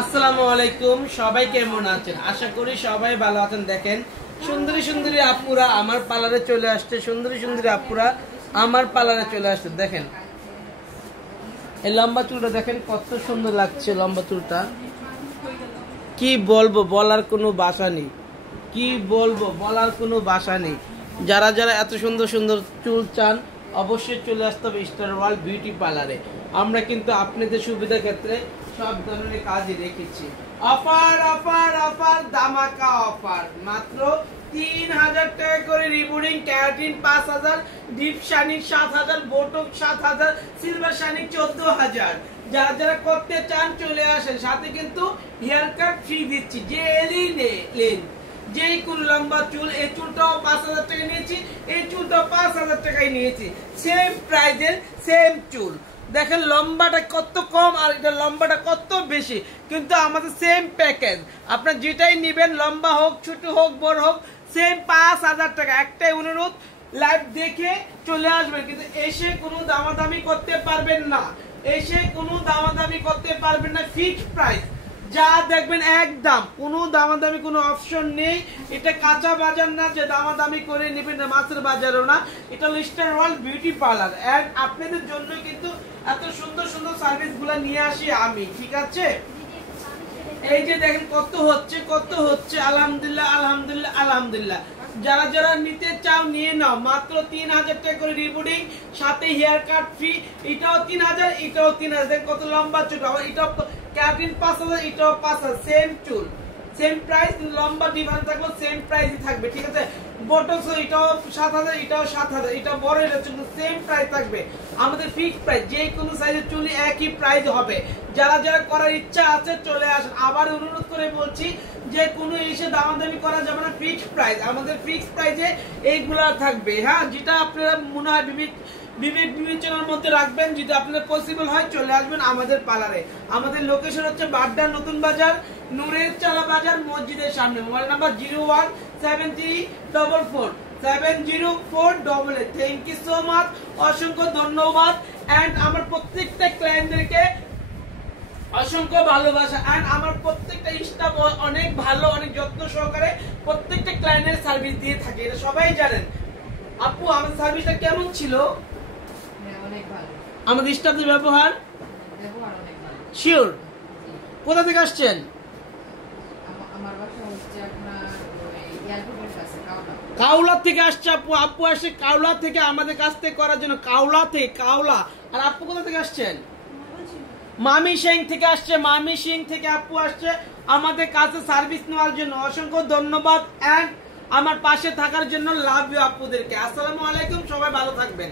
আসসালামু আলাইকুম, সবাই কেমন আছেন? আশা করি সবাই ভালো আছেন। দেখেন সুন্দরী সুন্দরী আপুরা আমার পার্লারে চলে আসছে, সুন্দরী সুন্দরী আপুরা আমার পার্লারে চলে আসছে। দেখেন এই লম্বা চুলটা দেখেন কত সুন্দর লাগছে। লম্বা চুলটা কি বলবো, বলার কোনো ভাষা নেই। কি বলবো, বলার কোনো ভাষা নেই। যারা যারা এত সুন্দর সুন্দর চুল চান অবশ্যই চলে আসতে হবে স্টার ওয়ার্ল্ড বিউটি পার্লারে। আমরা কিন্তু আপনাদের সুবিধা ক্ষেত্রে সব ধরনের কাজই রেখেছি। অফার অফার অফার, ধামাকা অফার। মাত্র 3000 টাকা করে rebonding, keratin 5000, deep shining 7000, botox 7000, silver shining 14000। যারা যারা করতে চান চলে আসেন, সাথে কিন্তু হেয়ার কাট ফ্রি দিচ্ছি। যে লেন যে কোন লম্বা চুল, এই চুলটাও 5000 টাকা নিয়েছি, এই চুলটাও 5000 টাকায় নিয়েছি। সেম প্রাইজের সেম চুল। দেখেন লম্বাটা কত কম আর এটা লম্বাটা কত বেশি, কিন্তু আমাদের সেম প্যাকেজ। আপনার যেটাই নেবেন, লম্বা হোক ছোট হোক বড় হোক, সেম 5000 টাকা। একটাই অনুরোধ, লাইভ দেখে চলে আসবেন, কিন্তু এসে কোনো দামাদামি করতে পারবেন না। এসে কোনো দামাদামি করতে পারবেন না। ফিক্সড প্রাইস যা দেখবেন একদম, কোনো দামাদামি কোনো অপশন নেই। এটা কাঁচা বাজার না যে দামাদামি করে নেবেন, না মাছের বাজারও না। এটা Star World Beauty Parlour. And আপনাদের জন্য কিন্তু এত সুন্দর সুন্দর সার্ভিস গুলা নিয়ে আসি আমি, ঠিক আছে? এই যে দেখেন কত হচ্ছে কত হচ্ছে। আলহামদুলিল্লাহ আলহামদুলিল্লাহ আলহামদুলিল্লাহ। যারা যারা নিতে চাও নিয়ে নাও। মাত্র 3000 টাকা করে রিবুডিং, সাথে হেয়ার কাট ফ্রি। এটাও 3000, এটাও 3000। দেখেন কত লম্বা চুল। এটাও ক্যারাটিন 5000, এটাও 5000। সেম চুল সেম প্রাইস, লম্বা ডিফারেন্স থাকলো সেম প্রাইসই থাকবে, ঠিক আছে? বোটক্স এটাও 7000, এটাও 7000, এটা বড় এটা কিন্তু সেম প্রাইস থাকবে। আমাদের ফিক্সড প্রাইস, যে কোনো সাইজের চুলই একই প্রাইস হবে। যারা যারা করার ইচ্ছা আছে চলে আসেন। আবার অনুরোধ করে বলছি যে কোনো এসে দামাদামি করা যাবে না। ফিক্সড প্রাইস, আমাদের ফিক্সড প্রাইসে এইগুলা থাকবে। হ্যাঁ, যেটা আপনারা মনে হয় বিবেক বিবেচনার মধ্যে রাখবেন। যদি আপনার পসিবল হয় চলে আসবেন আমাদের পার্লারে। আমাদের লোকেশন হচ্ছে বাড্ডা নতুন বাজার, নূরের চালা বাজার, মসজিদের সামনে। Mobile number 0173447048। Thank you so much, অসংখ্য ধন্যবাদ। এন্ড আমার প্রত্যেকটা ক্লায়েন্টদেরকে অসংখ্য ভালোবাসা। এন্ড আমার প্রত্যেকটা স্টাফ অনেক ভালো, অনেক যত্ন সহকারে প্রত্যেকটা ক্লায়েন্টের সার্ভিস দিয়ে থাকে, এটা সবাই জানেন। আপু আমাদের সার্ভিসটা কেমন ছিল? আমাদের স্টাফদের ব্যবহার অনেক ভালো। শিওর? কোথা থেকে আসছেন? আমার বাসা হচ্ছে আপনার এয়ারপোর্টের কাছে, কাউলা থেকে আসছে আপু। আপু আসে কাউলা থেকে আমাদের কাছ থেকে করার জন্য। কাউলা থেকে, কাউলা। আর আপু কোথা থেকে আসছেন? মামি সিং থেকে আসছে। মামি সিং থেকে আপু আসছে আমাদের কাছে সার্ভিস নেওয়ার জন্য। অসংখ্য ধন্যবাদ এন্ড আমার পাশে থাকার জন্য লাভ ইউ আপুদেরকে। আসসালামু আলাইকুম, সবাই ভালো থাকবেন।